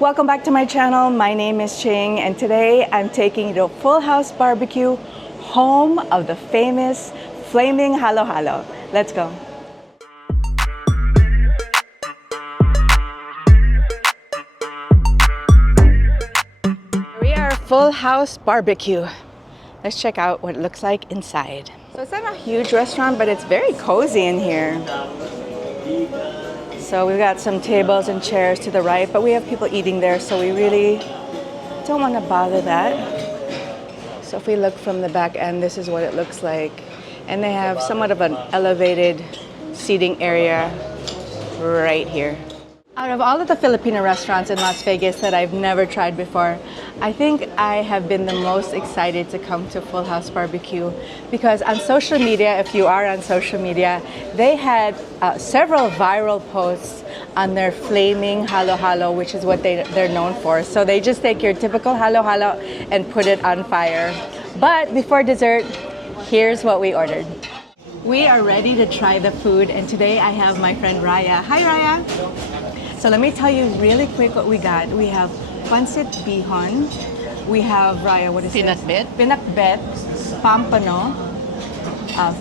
Welcome back to my channel. My name is Ching, and today I'm taking you to Full House Barbecue, home of the famous Flaming Halo Halo. Let's go. We are Full House Barbecue. Let's check out what it looks like inside. So it's not a huge restaurant, but it's very cozy in here. So we've got some tables and chairs to the right, but we have people eating there, so we really don't want to bother that. So if we look from the back end, this is what it looks like. And they have somewhat of an elevated seating area right here. Out of all of the Filipino restaurants in Las Vegas that I've never tried before, I think I have been the most excited to come to Full House Barbecue because on social media, if you are on social media, they had several viral posts on their Flaming Halo Halo, which is what they're known for. So they just take your typical Halo Halo and put it on fire. But before dessert, here's what we ordered. We are ready to try the food, and today I have my friend Raya. Hi, Raya. So let me tell you really quick what we got. We have pancit bihon. We have, Raya, what is it? Pinakbet. Pinakbet, pampano,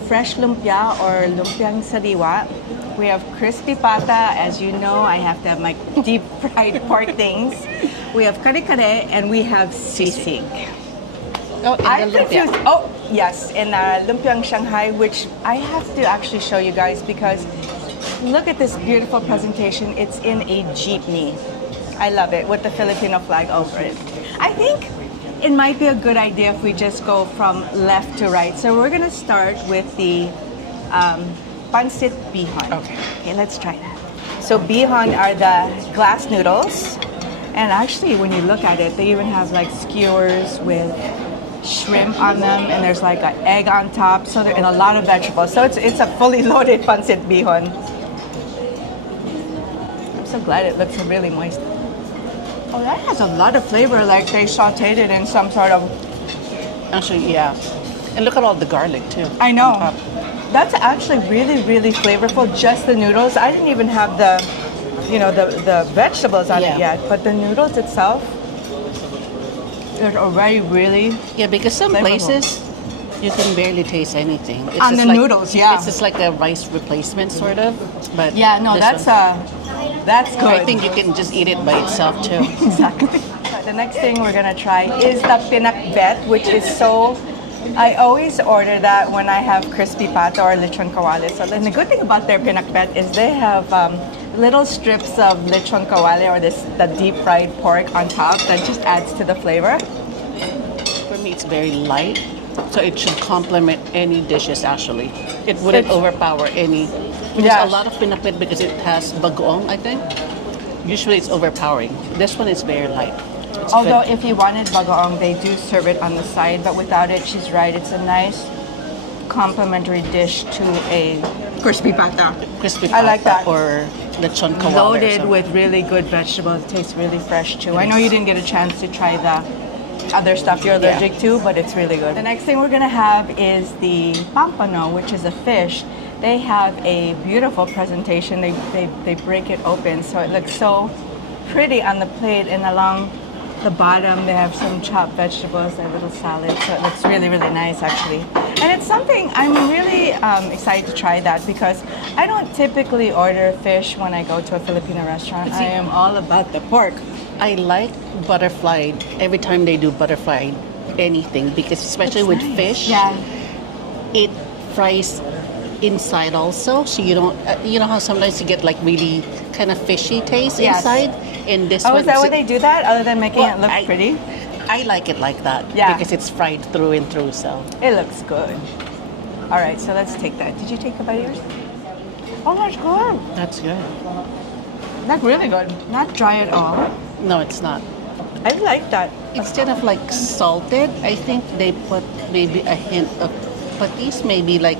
fresh lumpia or lumpiang sariwa. We have crispy pata. As you know, I have to have my deep fried pork things. We have kare-kare, and we have sisig. Oh, I'm confused. Oh, yes, in lumpiang Shanghai, which I have to actually show you guys because look at this beautiful presentation. It's in a jeepney. I love it with the Filipino flag over it. I think it might be a good idea if we just go from left to right. So we're gonna start with the pancit bihon. Okay, let's try that. So bihon are the glass noodles. And actually, when you look at it, they even have like skewers with shrimp on them, and there's like an egg on top, so and a lot of vegetables. So it's a fully loaded pancit bihon. I'm so glad it looks really moist. Oh, that has a lot of flavor, like they sauteed it in some sort of... Actually, yeah. And look at all the garlic, too. I know. That's actually really, really flavorful, just the noodles. I didn't even have the, the vegetables on it yet, but the noodles itself, they're already really because some flavorful. Places, you can barely taste anything. It's on the just noodles, yeah. It's just like a rice replacement, sort of. But yeah, no, that's good. I think you can just eat it by itself, too. Exactly. The next thing we're gonna try is the pinakbet, which is so... I always order that when I have crispy pata or lechon kawale. So, and the good thing about their pinakbet is they have little strips of lechon kawale or the deep fried pork on top that just adds to the flavor. For me, it's very light, so it should complement any dishes, actually. It wouldn't overpower any. There's a lot of pinakbet because it has bagoong, I think. Usually it's overpowering. This one is very light. It's Although good. if you wanted bagoong, they do serve it on the side, but without it, she's right. It's a nice complementary dish to a crispy pata. Crispy I like that. Or lechon kawale. Loaded with really good vegetables. It tastes really fresh too. I know you didn't get a chance to try the other stuff you're allergic to, but it's really good. The next thing we're gonna have is the pampano, which is a fish. They have a beautiful presentation. They break it open, so it looks so pretty on the plate, and along the bottom they have some chopped vegetables, a little salad, so it looks really, really nice actually. And it's something I'm really excited to try that because I don't typically order fish when I go to a Filipino restaurant. I am all about the pork. I like butterfly every time they do butterfly anything because especially with fish, it fries inside also, so you don't you know how sometimes you get like really kind of fishy taste inside. In this one, is that why they do that other than making it look pretty? I like it like that because it's fried through and through, so it looks good. All right, so let's take that. Did you take a bite of yours? Oh, that's good. That's good. That's really good. Not dry at all. No, it's not. I like that. Instead of like salted, I think they put maybe a hint of patis, maybe like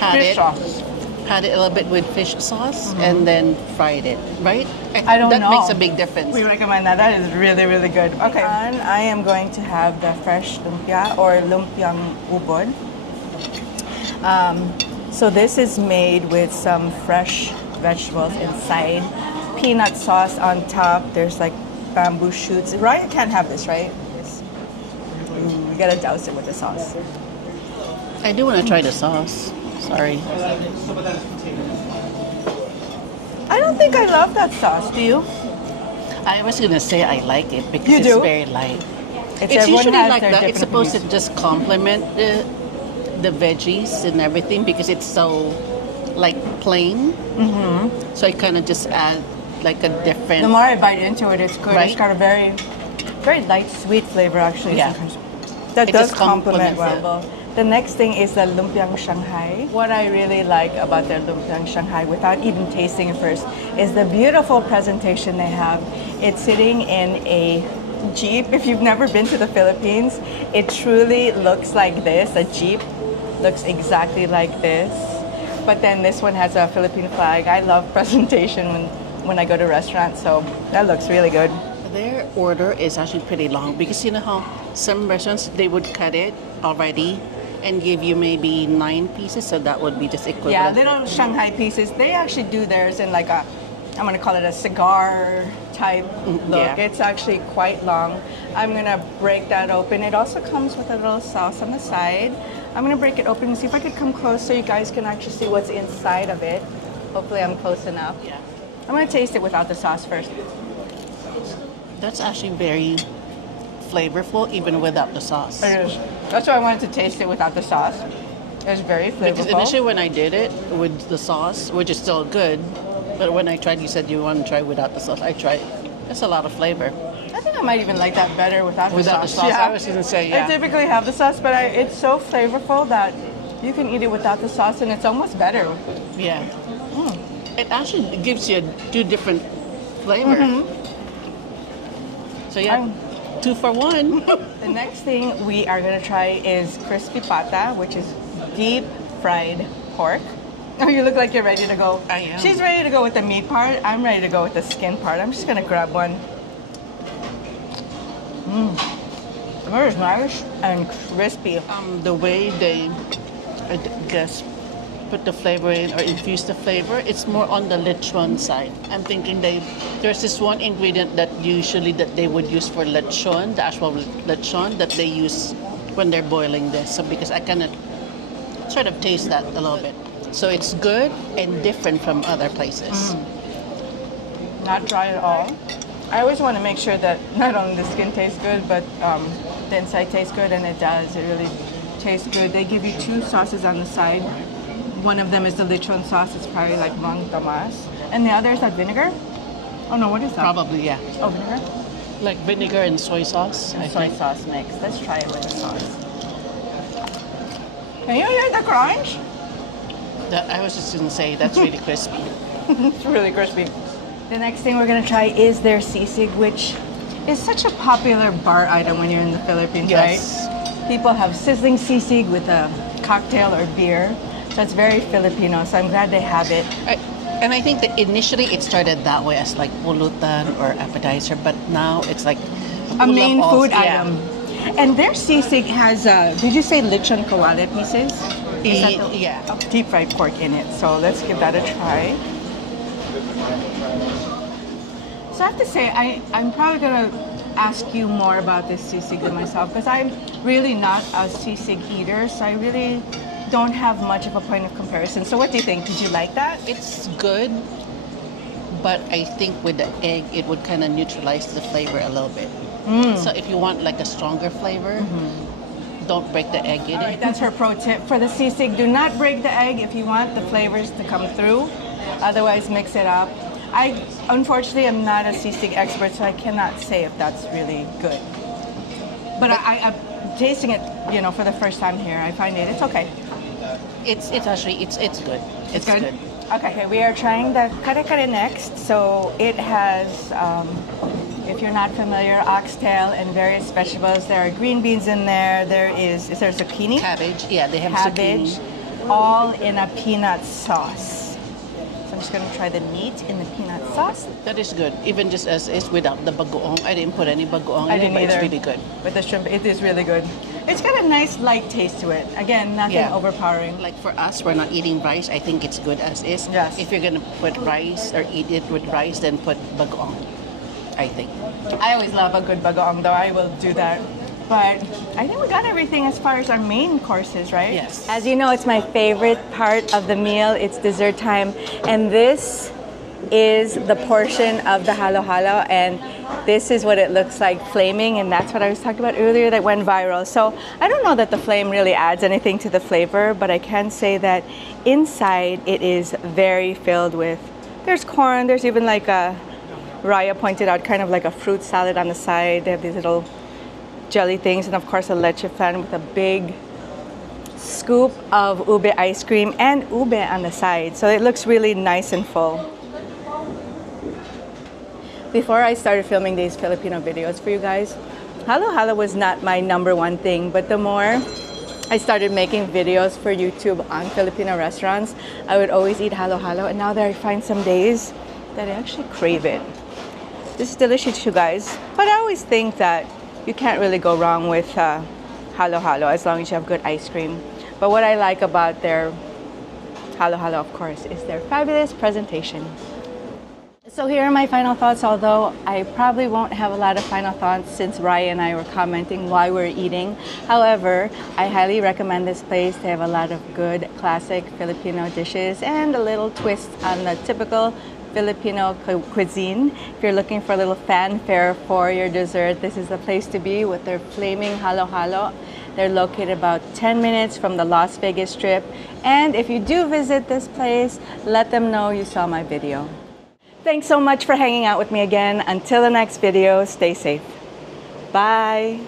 Fish sauce. Had it a little bit with fish sauce and then fried it, right? I don't know. That makes a big difference. We recommend that. That is really, really good. Okay. And I am going to have the fresh lumpia or lumpiang ubod. So this is made with some fresh vegetables inside peanut sauce on top. There's like bamboo shoots. Ryan can't have this, right? Yes. We gotta douse it with the sauce. I do want to try the sauce. Sorry. I don't think I love that sauce. Do you? I was gonna say I like it because You it's do? very light. It's everyone usually has like their that. It's different supposed to opinions. just complement the veggies and everything because it's so like plain. Mm-hmm. So I kind of just add like a different. The more I bite into it, it's good. Right? It's got a very, very light, sweet flavor actually. Yeah. Sometimes. That It does just complement complements well. The next thing is the lumpiang Shanghai. What I really like about their lumpiang Shanghai, without even tasting it first, is the beautiful presentation they have. It's sitting in a Jeep. If you've never been to the Philippines, it truly looks like this. A Jeep looks exactly like this. But then this one has a Philippine flag. I love presentation when I go to restaurants, so that looks really good. Their order is actually pretty long because you know how some restaurants they would cut it already and give you maybe 9 pieces, so that would be just equivalent. Yeah, little Shanghai pieces. They actually do theirs in like a, I'm gonna call it a cigar type look. Yeah. It's actually quite long. I'm gonna break that open. It also comes with a little sauce on the side. I'm gonna break it open and see if I could come close so you guys can actually see what's inside of it. Hopefully I'm close enough. Yeah, I'm gonna taste it without the sauce first. that's actually very flavorful even without the sauce. It is. That's why I wanted to taste it without the sauce. It's very Because flavorful. initially when I did it with the sauce, which is still good, but when I tried, you said you want to try without the sauce. I tried. It's a lot of flavor. I think I might even like that better without Without the the sauce. sauce, I was gonna say, yeah. I typically have the sauce, but it's so flavorful that you can eat it without the sauce, and it's almost better. Yeah. It actually gives you 2 different flavors. So yeah, 2 for 1. The next thing we are gonna try is crispy pata, which is deep fried pork. Oh, you look like you're ready to go. I am. She's ready to go with the meat part. I'm ready to go with the skin part. I'm just gonna grab one. Very nice and crispy. The way they, I guess, put the flavor in or infuse the flavor, it's more on the lechon side. I'm thinking there's this one ingredient that usually that they would use for lechon, the actual lechon that they use when they're boiling this. So because I kind of sort of taste that a little bit. So it's good and different from other places. Not dry at all. I always want to make sure that not only the skin tastes good, but the inside tastes good, and it does. It really tastes good. They give you 2 sauces on the side. One of them is the lechon sauce. It's probably like Mang Tomas. And the other is that vinegar? Oh no, what is that? Probably, yeah. Oh, vinegar? Like vinegar and soy sauce. I Soy think. sauce mix. Let's try it with the sauce. Can you hear the crunch? I was just going to say, that's really crispy. It's really crispy. The next thing we're gonna try is their sisig, which is such a popular bar item when you're in the Philippines, Yes. right? People have sizzling sisig with a cocktail or beer. So it's very Filipino, so I'm glad they have it. And I think that initially it started that way as like pulutan or appetizer, but now it's like A main food yeah. item. And their sisig has, did you say lechon kawale pieces? Is that the- Yeah. Deep fried pork in it. So let's give that a try. So I have to say, I'm probably going to ask you more about this sisig than myself because I'm really not a sisig eater, so I really don't have much of a point of comparison. So what do you think? Did you like that? It's good, but I think with the egg, it would kind of neutralize the flavor a little bit. So if you want like a stronger flavor, don't break the egg in All right, it. that's her pro tip. For the sisig, do not break the egg if you want the flavors to come through. Otherwise, mix it up. I, unfortunately, am not a sisig expert, so I cannot say if that's really good. But I'm tasting it, for the first time here. I find it's okay. It's actually it's good. It's good. Okay, we are trying the kare kare next. So it has, if you're not familiar, oxtail and various vegetables. There are green beans in there. Is there zucchini? Cabbage, yeah, they have Cabbage, zucchini. all in a peanut sauce. So I'm just gonna try the meat in the peanut sauce. That is good, even just as is without the bagoong. I didn't put any bagoong in I it, didn't but either. it's really good. With the shrimp, it is really good. It's got a nice light taste to it. Again, nothing Yeah. overpowering. Like for us, we're not eating rice. I think it's good as is. Yes. If you're gonna put rice or eat it with rice, then put bagoong. I think. I always love a good bagoong, though. I will do that. But I think we got everything as far as our main courses, right? Yes. As you know, it's my favorite part of the meal. It's dessert time. And this is the portion of the halo halo. And this is what it looks like flaming. And that's what I was talking about earlier that went viral. So I don't know that the flame really adds anything to the flavor, but I can say that inside it is very filled with, there's corn, there's even like a, Raya pointed out, kind of like a fruit salad on the side. They have these little jelly things, and of course a leche flan with a big scoop of ube ice cream and ube on the side. So it looks really nice and full. Before I started filming these Filipino videos for you guys, halo halo was not my number one thing, but the more I started making videos for YouTube on Filipino restaurants, I would always eat halo halo, and now that I find some days that I actually crave it. This is delicious, you guys, but I always think that you can't really go wrong with halo halo as long as you have good ice cream. But what I like about their halo halo, of course, is their fabulous presentation. So here are my final thoughts, although I probably won't have a lot of final thoughts since Raya and I were commenting while we're eating. However, I highly recommend this place. They have a lot of good classic Filipino dishes and a little twist on the typical Filipino cuisine. If you're looking for a little fanfare for your dessert, this is the place to be with their flaming halo halo. They're located about 10 minutes from the Las Vegas Strip. And if you do visit this place, let them know you saw my video. Thanks so much for hanging out with me again. Until the next video, stay safe. Bye.